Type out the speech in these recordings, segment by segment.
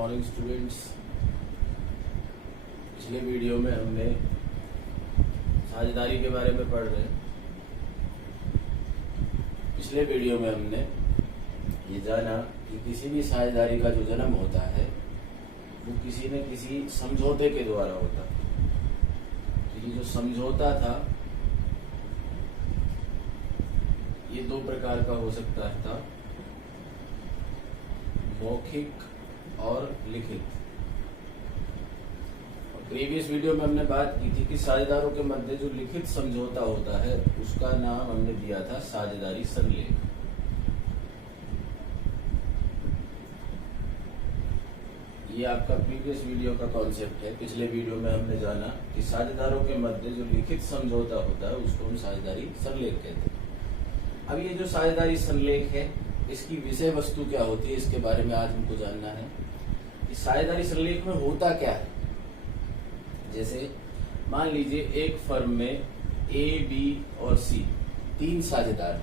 Morning students. पिछले video में हमने साझेदारी के बारे में पढ़ रहे हैं। पिछले वीडियो में हमने ये जाना कि किसी भी साझेदारी का जो जन्म होता है वो किसी न किसी समझौते के द्वारा होता है। तो ये जो समझौता था ये दो प्रकार का हो सकता था, मौखिक और लिखित। और प्रीवियस वीडियो में हमने बात की थी कि साझेदारों के मध्य जो लिखित समझौता होता है उसका नाम हमने दिया था साझेदारी संलेख। ये आपका प्रीवियस वीडियो का कॉन्सेप्ट है। पिछले वीडियो में हमने जाना कि साझेदारों के मध्य जो लिखित समझौता होता है उसको हम साझेदारी संलेख कहते हैं। अब ये जो साझेदारी संलेख है इसकी विषय वस्तु क्या होती है, इसके बारे में आज हमको जानना है कि साझेदारी संलेख में होता क्या है। जैसे मान लीजिए एक फर्म में ए, बी और सी तीन साझेदार।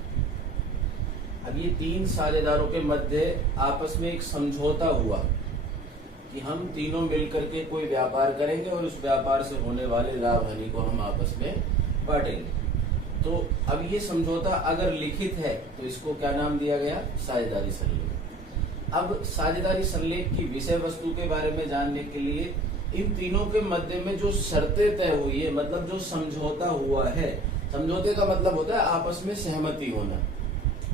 अब ये तीन साझेदारों के मध्य आपस में एक समझौता हुआ कि हम तीनों मिलकर के कोई व्यापार करेंगे और उस व्यापार से होने वाले लाभ हानि को हम आपस में बांटेंगे। तो अब ये समझौता अगर लिखित है तो इसको क्या नाम दिया गया, साझेदारी संलेख। अब साझेदारी संलेख की विषय वस्तु के बारे में जानने के लिए इन तीनों के मध्य में जो शर्तें तय हुई है, मतलब जो समझौता हुआ है, समझौते का मतलब होता है आपस में सहमति होना।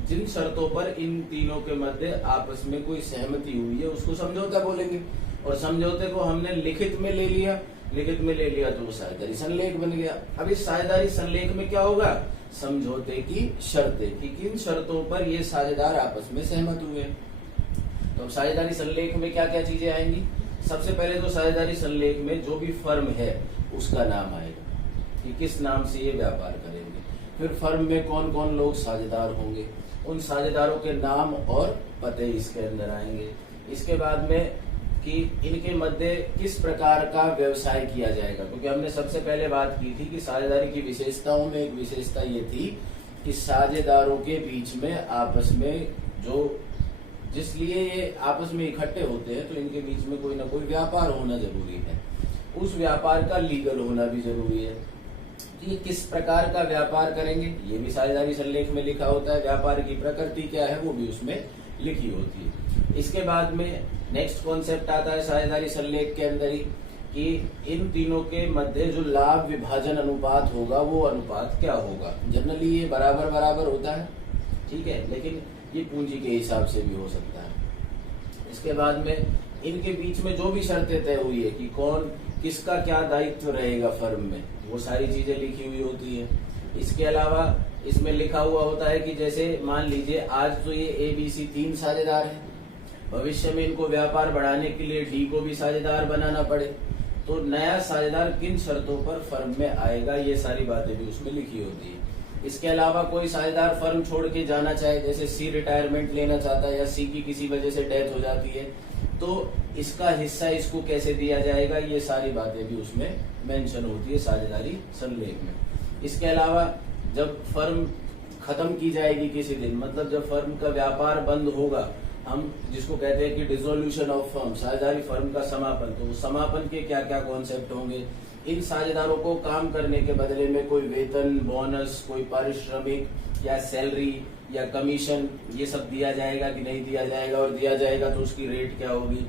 जिन शर्तों पर इन तीनों के मध्य आपस में कोई सहमति हुई है उसको समझौता बोलेंगे। और समझौते को हमने लिखित में ले लिया, तो वो साझेदारी संलेख बन गया। अब इस साझेदारी संलेख में क्या होगा, समझौते की शर्तें कि किन शर्तों पर ये साझेदार आपस में सहमत हुए। तो अब साझेदारी संलेख में क्या क्या चीजें आएंगी। सबसे पहले तो साझेदारी संलेख में जो भी फर्म है उसका नाम आएगा कि किस नाम से ये व्यापार करेंगे। फिर फर्म में कौन कौन लोग साझेदार होंगे, उन साझेदारों के नाम और पते इसके अंदर आएंगे। इसके बाद में कि इनके मध्य किस प्रकार का व्यवसाय किया जाएगा, क्योंकि हमने सबसे पहले बात की थी कि साझेदारी की विशेषताओं में एक विशेषता ये थी कि साझेदारों के बीच में आपस में जिसलिए ये आपस में इकट्ठे होते हैं तो इनके बीच में कोई ना कोई व्यापार होना जरूरी है। उस व्यापार का लीगल होना भी जरूरी है। ये किस प्रकार का व्यापार करेंगे ये भी साझेदारी संलेख में लिखा होता है। व्यापार की प्रकृति क्या है वो भी उसमें लिखी होती है। इसके बाद में नेक्स्ट कॉन्सेप्ट आता है साझेदारी संलेख के अंदर ही कि इन तीनों के मध्य जो लाभ विभाजन अनुपात होगा वो अनुपात क्या होगा। जनरली ये बराबर बराबर होता है, ठीक है, लेकिन ये पूंजी के हिसाब से भी हो सकता है। इसके बाद में इनके बीच में जो भी शर्तें तय हुई है कि कौन किसका क्या दायित्व रहेगा फर्म में, वो सारी चीजें लिखी हुई होती है। इसके अलावा इसमें लिखा हुआ होता है कि जैसे मान लीजिए आज तो ये ए, बी, सी तीन साझेदार हैं, भविष्य में इनको व्यापार बढ़ाने के लिए डी को भी साझेदार बनाना पड़े तो नया साझेदार किन शर्तों पर फर्म में आएगा, ये सारी बातें भी उसमें लिखी होती है। इसके अलावा कोई साझेदार फर्म छोड़ के जाना चाहे, जैसे सी रिटायरमेंट लेना चाहता है या सी की किसी वजह से डेथ हो जाती है तो इसका हिस्सा इसको कैसे दिया जाएगा, ये सारी बातें भी उसमें मेंशन होती है साझेदारी संलेख में। इसके अलावा जब फर्म खत्म की जाएगी किसी दिन, मतलब जब फर्म का व्यापार बंद होगा, हम जिसको कहते हैं कि डिसोल्यूशन ऑफ फर्म, साझेदारी फर्म का समापन, तो उस समापन के क्या क्या कॉन्सेप्ट होंगे। इन साझेदारों को काम करने के बदले में कोई वेतन, बोनस, कोई पारिश्रमिक या सैलरी या कमीशन ये सब दिया जाएगा कि नहीं दिया जाएगा, और दिया जाएगा तो उसकी रेट क्या होगी।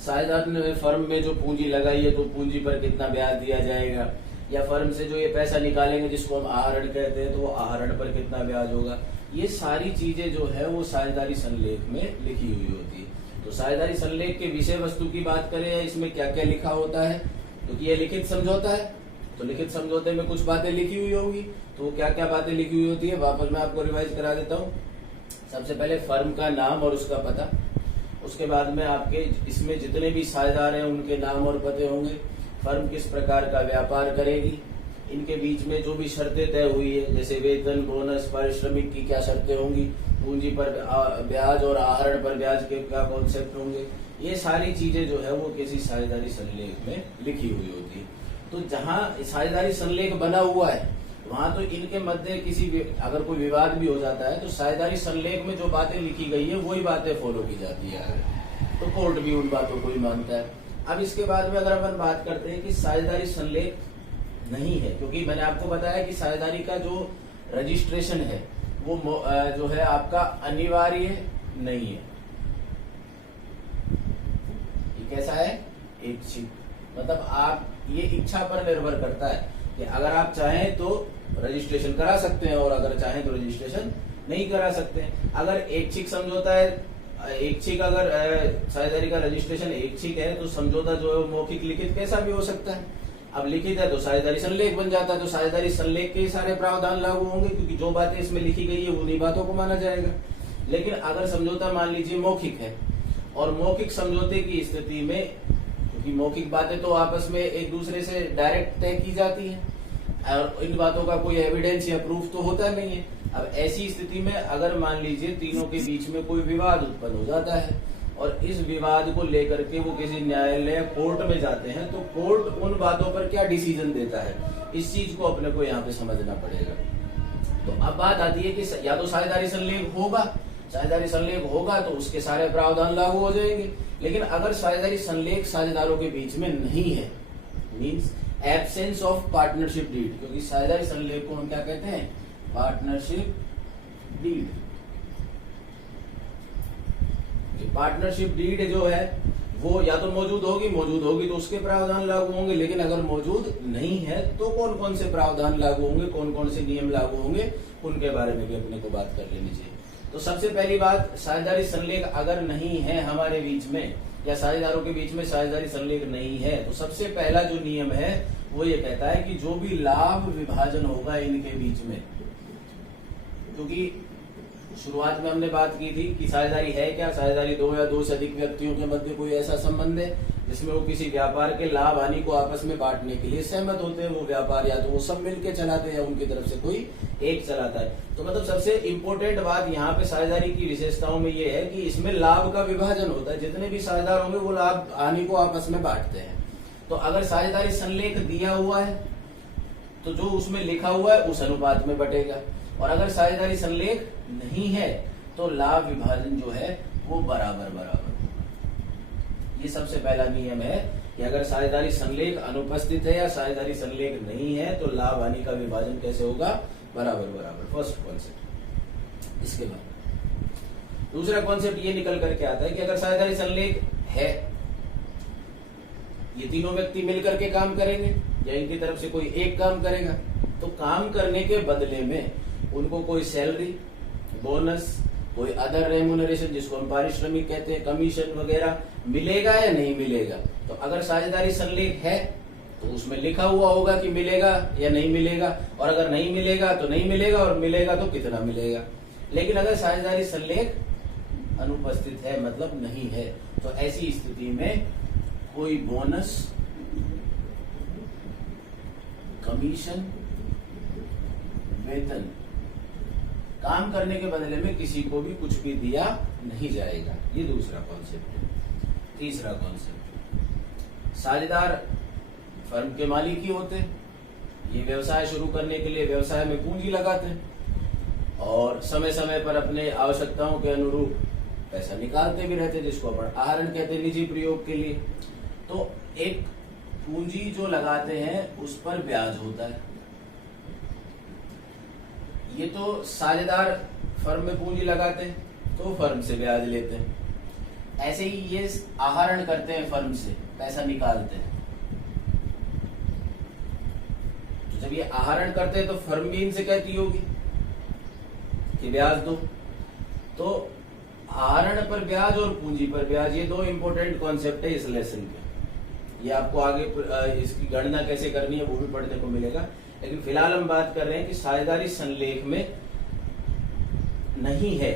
साझेदार ने फर्म में जो पूंजी लगाई है तो पूंजी पर कितना ब्याज दिया जाएगा, या फर्म से जो ये पैसा निकालेंगे जिसको हम आहरण कहते हैं तो वो आहरण पर कितना ब्याज होगा। ये सारी चीजें जो है वो साझेदारी संलेख में लिखी हुई होती है। तो साझेदारी संलेख के विषय वस्तु की बात करें, इसमें क्या क्या लिखा होता है, क्योंकि ये लिखित समझौता है तो लिखित समझौते में कुछ बातें लिखी हुई होंगी। तो क्या क्या बातें लिखी हुई होती है वापस मैं आपको रिवाइज करा देता हूँ। सबसे पहले फर्म का नाम और उसका पता, उसके बाद में आपके इसमें जितने भी साझेदार हैं उनके नाम और पते होंगे, फर्म किस प्रकार का व्यापार करेगी, इनके बीच में जो भी शर्तें तय हुई है जैसे वेतन, बोनस, पारिश्रमिक की क्या शर्तें होंगी, पूंजी पर ब्याज और आहरण पर ब्याज के क्या कॉन्सेप्ट होंगे, ये सारी चीजें जो है वो किसी साझेदारी संलेख में लिखी हुई होती है। तो जहाँ साझेदारी संलेख बना हुआ है वहां तो इनके मध्य अगर कोई विवाद भी हो जाता है तो साझेदारी संलेख में जो बातें लिखी गई है वही बातें फॉलो की जाती है। तो कोर्ट भी उन बातों को ही मानता है। अब इसके बाद में अगर अपन बात करते हैं कि साझेदारी संलेख नहीं है, क्योंकि मैंने आपको बताया कि साझेदारी का जो रजिस्ट्रेशन है वो जो है आपका अनिवार्य नहीं है। ये कैसा है? इच्छित, मतलब आप ये इच्छा पर निर्भर करता है कि अगर आप चाहें तो रजिस्ट्रेशन करा सकते हैं और अगर चाहें तो रजिस्ट्रेशन नहीं करा सकते हैं। अगर ऐच्छिक समझौता है, ऐच्छिक अगर साझेदारी का रजिस्ट्रेशन ऐच्छिक है तो समझौता जो है मौखिक लिखित कैसा भी हो सकता है। अब लिखित है तो साझेदारी संलेख बन जाता है, तो साझेदारी संलेख के सारे प्रावधान लागू होंगे क्योंकि जो बातें इसमें लिखी गई है उन्हीं बातों को माना जाएगा। लेकिन अगर समझौता मान लीजिए मौखिक है और मौखिक समझौते की स्थिति में, क्योंकि मौखिक बातें तो आपस में एक दूसरे से डायरेक्ट तय की जाती है और इन बातों का कोई एविडेंस या प्रूफ तो होता नहीं है। अब ऐसी स्थिति में अगर मान लीजिए तीनों के बीच में कोई विवाद उत्पन्न हो जाता है और इस विवाद को लेकर के वो किसी न्यायालय कोर्ट में जाते हैं, तो कोर्ट उन बातों पर क्या डिसीजन देता है, इस चीज को अपने को यहाँ पे समझना पड़ेगा। तो अब बात आती है कि या तो साझेदारी संलेख होगा, साझेदारी संलेख होगा तो उसके सारे प्रावधान लागू हो जाएंगे। लेकिन अगर साझेदारी संलेख साझेदारों के बीच में नहीं है, means absence of partnership deed, क्योंकि साझेदारी संलेख को हम क्या कहते हैं? Partnership deed. पार्टनरशिप डीड जो है वो या तो मौजूद होगी तो उसके प्रावधान लागू होंगे, लेकिन अगर मौजूद नहीं है तो कौन कौन से प्रावधान लागू होंगे, कौन कौन से नियम लागू होंगे, उनके बारे में भी अपने को बात कर लेनी चाहिए। तो सबसे पहली बात, साझेदारी संलेख अगर नहीं है हमारे बीच में या साझेदारों के बीच में साझेदारी संलेख नहीं है, तो सबसे पहला जो नियम है वो ये कहता है कि जो भी लाभ विभाजन होगा इनके बीच में, क्योंकि शुरुआत में हमने बात की थी कि साझेदारी है क्या? साझेदारी दो या दो से अधिक व्यक्तियों के मध्य कोई ऐसा संबंध है जिसमें वो किसी व्यापार के लाभ हानि को आपस में बांटने के लिए सहमत होते हैं। वो व्यापार या तो वो सब मिलके चलाते हैं या उनकी तरफ से कोई एक चलाता है। तो मतलब सबसे इम्पोर्टेंट बात यहाँ पे साझेदारी की विशेषताओं में ये है कि इसमें लाभ का विभाजन होता है, जितने भी साझेदार होंगे वो लाभ हानि को आपस में बांटते हैं। तो अगर साझेदारी संलेख दिया हुआ है तो जो उसमें लिखा हुआ है उस अनुपात में बटेगा, और अगर साझेदारी संलेख नहीं है तो लाभ विभाजन जो है वो बराबर बराबर। ये सबसे पहला नियम है कि अगर साझेदारी संलेख अनुपस्थित है या साझेदारी संलेख नहीं है तो लाभ हानि का विभाजन कैसे होगा? बराबर बराबर। First concept. इसके बाद दूसरा कॉन्सेप्ट ये निकल करके आता है कि अगर साझेदारी संलेख है, ये तीनों व्यक्ति मिलकर के काम करेंगे या इनकी तरफ से कोई एक काम करेगा, तो काम करने के बदले में उनको कोई सैलरी, बोनस, कोई अदर रेम्यूनरेशन जिसको हम पारिश्रमिक कहते हैं, कमीशन वगैरह मिलेगा या नहीं मिलेगा। तो अगर साझेदारी संलेख है तो उसमें लिखा हुआ होगा कि मिलेगा या नहीं मिलेगा, और अगर नहीं मिलेगा तो नहीं मिलेगा, और मिलेगा तो कितना मिलेगा। लेकिन अगर साझेदारी संलेख अनुपस्थित है, मतलब नहीं है, तो ऐसी स्थिति में कोई बोनस, कमीशन, वेतन, काम करने के बदले में किसी को भी कुछ भी दिया नहीं जाएगा। ये दूसरा कॉन्सेप्ट है। तीसरा कॉन्सेप्ट, साझेदार फर्म के मालिक ही होते हैं। ये व्यवसाय शुरू करने के लिए व्यवसाय में पूंजी लगाते हैं और समय समय पर अपने आवश्यकताओं के अनुरूप पैसा निकालते भी रहते हैं, जिसको अपन आहरण कहते हैं निजी प्रयोग के लिए। तो एक पूंजी जो लगाते हैं उस पर ब्याज होता है। ये तो साझेदार फर्म में पूंजी लगाते हैं तो फर्म से ब्याज लेते हैं, ऐसे ही ये आहरण करते हैं, फर्म से पैसा निकालते हैं। तो जब ये आहरण करते हैं तो फर्म भी इनसे कहती होगी कि ब्याज दो। तो आहरण पर ब्याज और पूंजी पर ब्याज, ये दो इंपॉर्टेंट कॉन्सेप्ट है इस लेसन के। ये आपको आगे इसकी गणना कैसे करनी है वो भी पढ़ने को मिलेगा, लेकिन फिलहाल हम बात कर रहे हैं कि साझेदारी संलेख में नहीं है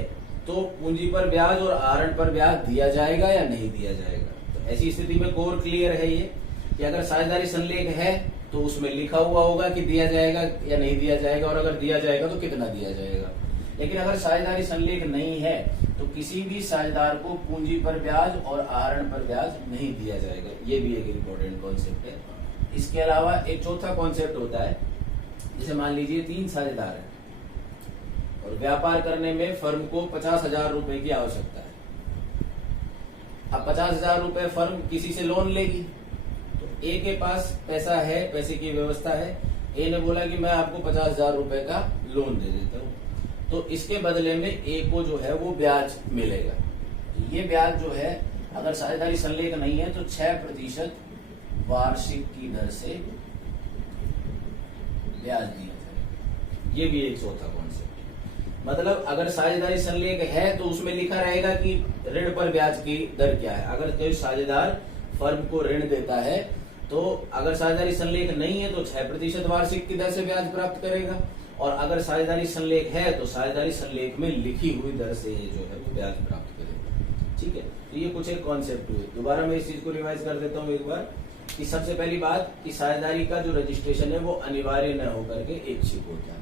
तो पूंजी पर ब्याज और आहरण पर ब्याज दिया जाएगा या नहीं दिया जाएगा। तो ऐसी स्थिति में कोर क्लियर है ये कि अगर साझेदारी संलेख है तो उसमें लिखा हुआ होगा कि दिया जाएगा या नहीं दिया जाएगा, और अगर दिया जाएगा तो कितना दिया जाएगा। लेकिन अगर साझेदारी संलेख नहीं है तो किसी भी साझेदार को पूंजी पर ब्याज और आहरण पर ब्याज नहीं दिया जाएगा। ये भी एक इम्पोर्टेंट कॉन्सेप्ट है। इसके अलावा एक चौथा कॉन्सेप्ट होता है, जैसे मान लीजिए 3 साझेदार हैं और व्यापार करने में फर्म को 50,000 रुपए की आवश्यकता है। अब 50,000 रुपए फर्म किसी से लोन लेगी, तो ए के पास पैसा है, पैसे की व्यवस्था है। ए ने बोला कि मैं आपको 50,000 रुपए का लोन दे देता हूँ, तो इसके बदले में ए को जो है वो ब्याज मिलेगा। ये ब्याज जो है अगर साझेदारी संलेख नहीं है तो 6% वार्षिक की दर से ब्याज दिया जाएगा। ये भी एक चौथा कॉन्सेप्ट। मतलब अगर साझेदारी संलेख है तो उसमें लिखा रहेगा कि ऋण पर ब्याज की दर क्या है। अगर कोई साझेदार फर्म को ऋण देता है तो अगर साझेदारी संलेख नहीं है तो 6% वार्षिक की दर से ब्याज प्राप्त करेगा, और अगर साझेदारी संलेख है तो साझेदारी संलेख में लिखी हुई दर से ये जो है वो ब्याज प्राप्त करेगा। ठीक है, तो ये कुछ एक कॉन्सेप्ट हुए। दोबारा मैं इस चीज को रिवाइज कर देता हूँ एक बार कि सबसे पहली बात कि साझेदारी का जो रजिस्ट्रेशन है वो अनिवार्य न होकर के ऐच्छिक होता है,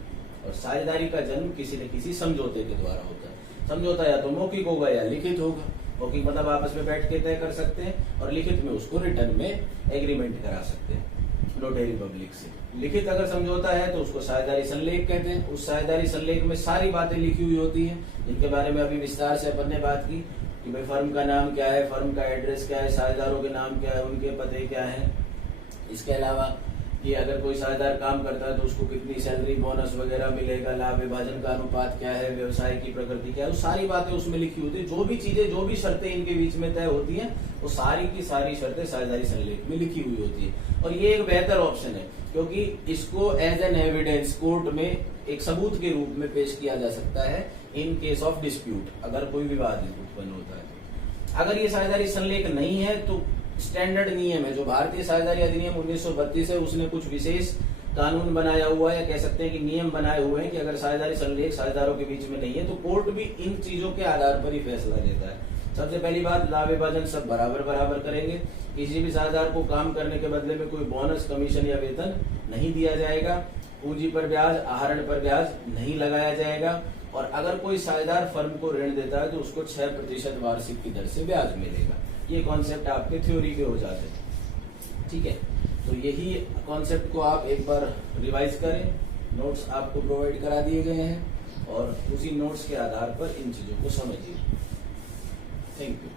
और साझेदारी का जन्म किसी न किसी समझौते के द्वारा होता है। समझौता या तो मौखिक होगा या लिखित होगा। मौखिक मतलब आपस में बैठ के तय कर सकते हैं, और लिखित में उसको रिटर्न में एग्रीमेंट करा सकते हैं नोटरी पब्लिक से। लिखित अगर समझौता है तो उसको साझेदारी संलेख कहते हैं। उस साझेदारी संलेख में सारी बातें लिखी हुई होती हैं, जिनके बारे में अभी विस्तार से अपन ने बात की कि भाई फर्म का नाम क्या है, फर्म का एड्रेस क्या है, साझेदारों के नाम क्या है, उनके पते क्या है। इसके अलावा कि अगर कोई साझेदार काम करता है तो उसको कितनी सैलरी, बोनस वगैरह मिलेगा, लाभ विभाजन का अनुपात क्या है, व्यवसाय की प्रकृति क्या है, वो सारी बातें उसमें लिखी होती है। जो भी चीजें, जो भी शर्तें इनके बीच में तय होती हैं, वो सारी की सारी शर्तें साझेदारी संलेख में लिखी हुई होती है। और ये एक बेहतर ऑप्शन है क्योंकि इसको एज एन एविडेंस कोर्ट में एक सबूत के रूप में पेश किया जा सकता है इन केस ऑफ डिस्प्यूट, अगर कोई विवाद उत्पन्न होता है। अगर ये साझेदारी संलेख नहीं है तो स्टैंडर्ड नियम है जो भारतीय साझेदारी अधिनियम 1932 है, उसने कुछ विशेष कानून बनाया हुआ है, कह सकते हैं कि नियम बनाए हुए हैं कि अगर साझेदारी संलेख साझेदारों के बीच में नहीं है तो कोर्ट भी इन चीजों के आधार पर ही फैसला देता है। सबसे पहली बात, लाभ विभाजन सब बराबर बराबर करेंगे। किसी भी साझेदार को काम करने के बदले में कोई बोनस, कमीशन या वेतन नहीं दिया जाएगा। पूंजी पर ब्याज, आहरण पर ब्याज नहीं लगाया जाएगा। और अगर कोई साझेदार फर्म को ऋण देता है तो उसको 6% वार्षिक की दर से ब्याज मिलेगा। ये कॉन्सेप्ट आपके थ्योरी के हो जाते हैं। ठीक है, तो यही कॉन्सेप्ट को आप एक बार रिवाइज करें। नोट्स आपको प्रोवाइड करा दिए गए हैं और उसी नोट्स के आधार पर इन चीजों को समझिए। Thank you.